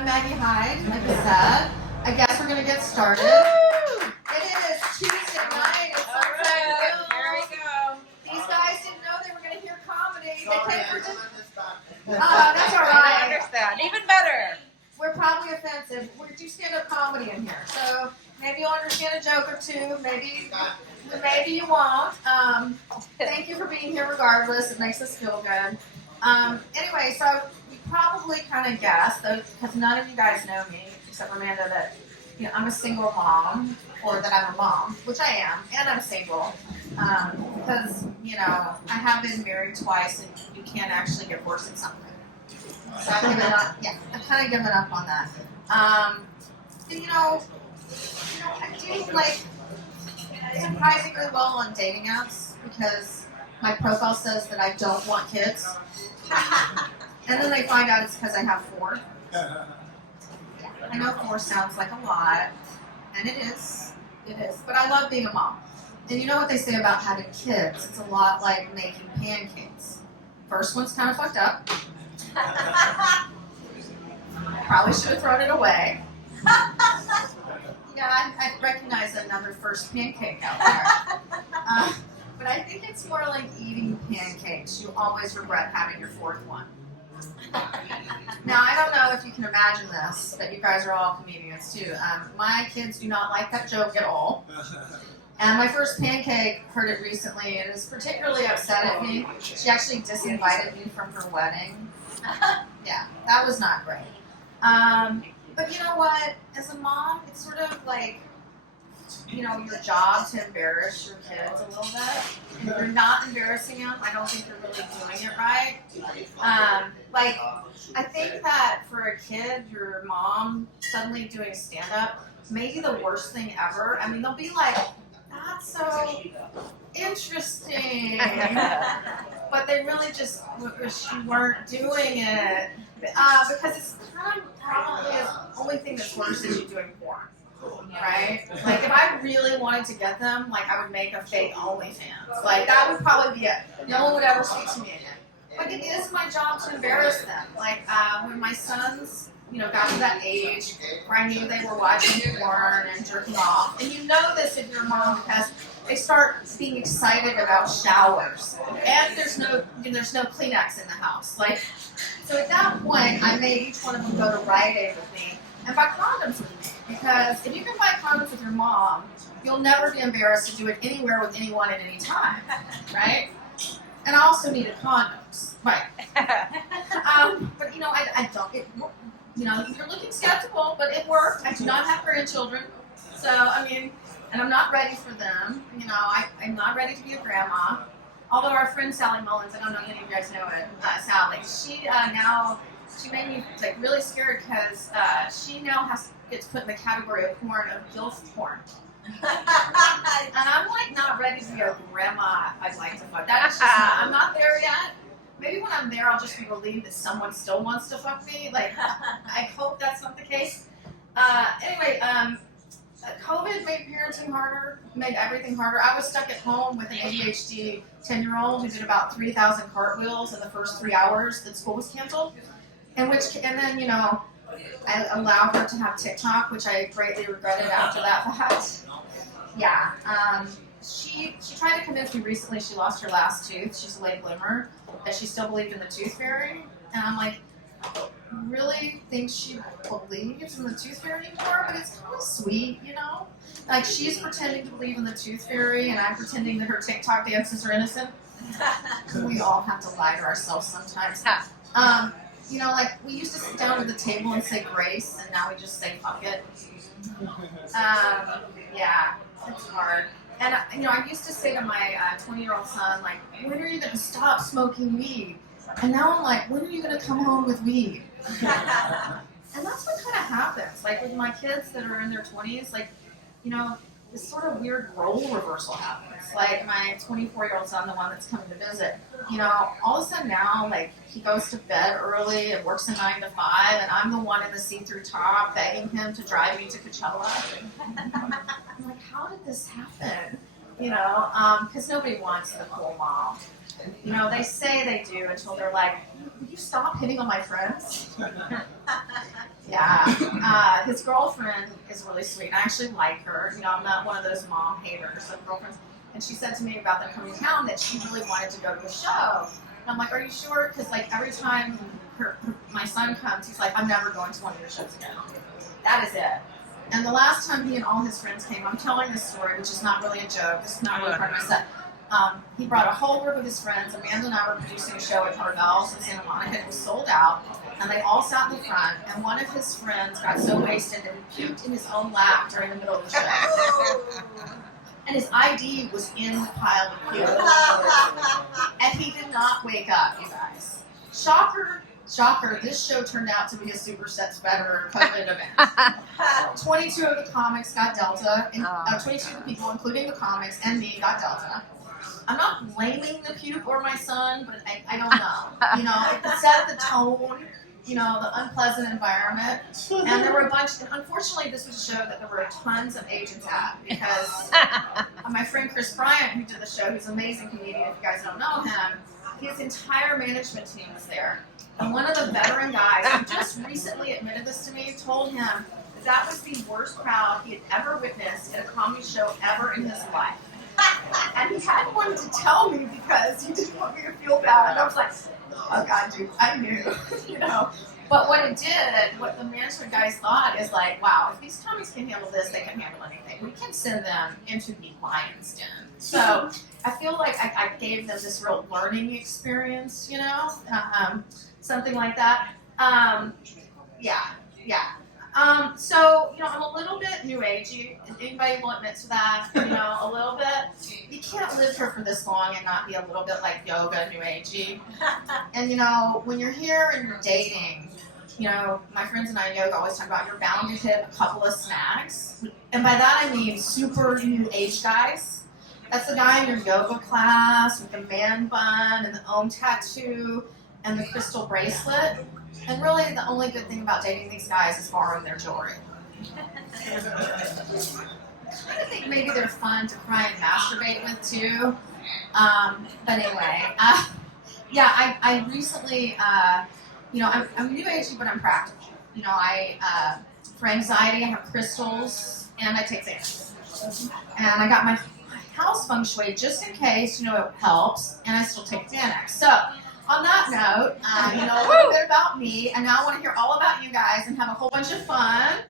I'm Maggie Hyde, like I said. I guess we're going to get started. It is Tuesday night. It's All right, here we go. These guys didn't know they were going to hear comedy. They came for that's all right. I understand. Even better. We're probably offensive. We do stand-up comedy in here. So maybe you'll understand a joke or two. Maybe you won't. Thank you for being here regardless. It makes us feel good. Anyway, so you probably kind of guessed, though, because none of you guys know me, except for Amanda, that I'm a single mom, or that I'm a mom, which I am, and I'm single. Because, I have been married twice, and you can't actually get worse than something. So I've given up. Yeah, I've kind of given up on that. I do like surprisingly well on dating apps because my profile says that I don't want kids, and then they find out it's because I have 4. Yeah, I know 4 sounds like a lot, and it is. But I love being a mom. And you know what they say about having kids? It's a lot like making pancakes. First one's kind of fucked up. Probably should have thrown it away. Yeah, I recognize another first pancake out there. But I think it's more like eating pancakes. You always regret having your 4th one. Now, I don't know if you can imagine this, but you guys are all comedians too. My kids do not like that joke at all. And my first pancake heard it recently and is particularly upset at me. She actually disinvited me from her wedding. Yeah, that was not great. But you know what? As a mom, it's sort of like, your job to embarrass your kids a little bit. If you're not embarrassing them, I don't think you're really doing it right. I think that for a kid, your mom suddenly doing stand-up may be the worst thing ever. I mean, they'll be like, that's so interesting. But they really just wish you weren't doing it. Because it's kind of probably the only thing that's worse is you doing porn. Right? Like, if I really wanted to get them, I would make a fake OnlyFans. That would probably be it. No one would ever speak to me again. But it is my job to embarrass them. When my sons, got to that age where I knew they were watching porn and jerking off. And you know this if you're a mom because they start being excited about showers. And there's no Kleenex in the house. So at that point, I made each one of them go to Rite Aid with me and buy condoms with me. Because if you can buy condoms with your mom, you'll never be embarrassed to do it anywhere with anyone at any time, right? And I also needed condoms, right? But I don't. You're looking skeptical, but it worked. I do not have grandchildren, so and I'm not ready for them. I'm not ready to be a grandma. Although our friend Sally Mullins, I don't know if any of you guys know it, Sally, she made me really scared because she now gets put in the category of porn of gilf porn. And I'm not ready to be a grandma. I'd like to fuck. That is just I'm not there yet. Maybe when I'm there, I'll just be relieved that someone still wants to fuck me. I hope that's not the case. Anyway, COVID made parenting harder, made everything harder. I was stuck at home with an ADHD 10-year-old who did about 3,000 cartwheels in the first 3 hours that school was canceled. And then, I allowed her to have TikTok, which I greatly regretted after that fact. Yeah. She tried to convince me recently she lost her last tooth. She's a late bloomer. That she still believed in the tooth fairy. And I'm like, really think she believes in the tooth fairy anymore? But it's kind of sweet, she's pretending to believe in the tooth fairy and I'm pretending that her TikTok dances are innocent. We all have to lie to ourselves sometimes. We used to sit down at the table and say grace, and now we just say fuck it. Yeah, it's hard. And, I used to say to my 20-year-old son, when are you going to stop smoking weed? And now I'm like, when are you going to come home with weed? And that's what kind of happens. With my kids that are in their 20s, this sort of weird role reversal happens. My 24-year-old son, the one that's coming to visit, all of a sudden now, he goes to bed early and works a 9 to 5, and I'm the one in the see-through top begging him to drive me to Coachella. I'm like, how did this happen? Because nobody wants the cool mom. You know, they say they do until they're like, "Will you stop hitting on my friends?" Yeah. His girlfriend is really sweet. I actually like her. You know, I'm not one of those mom haters of girlfriends. And she said to me about them coming to town that she really wanted to go to a show. And I'm like, "Are you sure?" Because like every time my son comes, he's like, "I'm never going to one of your shows again." That is it. And the last time he and all his friends came, I'm telling this story, which is not really a joke. This is not really part of my set. He brought a whole group of his friends. Amanda and I were producing a show at Carvel's in Santa Monica. It was sold out. And they all sat in the front. And one of his friends got so wasted that he puked in his own lap during the middle of the show. And his ID was in the pile of puke. And he did not wake up, you guys. Shocker. Shocker, this show turned out to be a super spreader COVID event. 22 of the comics got Delta, 22 of the people, including the comics and me, got Delta. I'm not blaming the puke or my son, but I don't know. You know, it set the tone, you know, the unpleasant environment. And there were a bunch, and unfortunately this was a show that there were tons of agents at, because my friend Chris Bryant, who did the show, he's an amazing comedian if you guys don't know him, his entire management team was there. And one of the veteran guys who just recently admitted this to me told him that was the worst crowd he had ever witnessed at a comedy show ever in his life. And he hadn't wanted to tell me because he didn't want me to feel bad. And I was like, "Oh God, dude, I knew," you know. But what it did, what the management guys thought is like, wow, if these comics can handle this, they can handle anything. We can send them into the lion's den. So I feel like I gave them this real learning experience, you know, something like that. So, you know, I'm a little bit new agey. Anybody will admit to that, you know, a little bit. You can't live here for this long and not be a little bit like yoga new agey. And, you know, when you're here and you're dating, you know, my friends and I in yoga always talk about you're bound to hit a couple of snags. And by that I mean super new age guys. That's the guy in your yoga class with the man bun and the Om tattoo and the crystal bracelet. And really, the only good thing about dating these guys is borrowing their jewelry. I kind of think maybe they're fun to try and masturbate with too. But anyway, I recently, you know, I'm new agey, but I'm practical. You know, for anxiety, I have crystals and I take Xanax. And I got my house feng shui just in case, you know, it helps, and I still take Xanax. So, on that note, you know a little bit about me, and now I want to hear all about you guys and have a whole bunch of fun.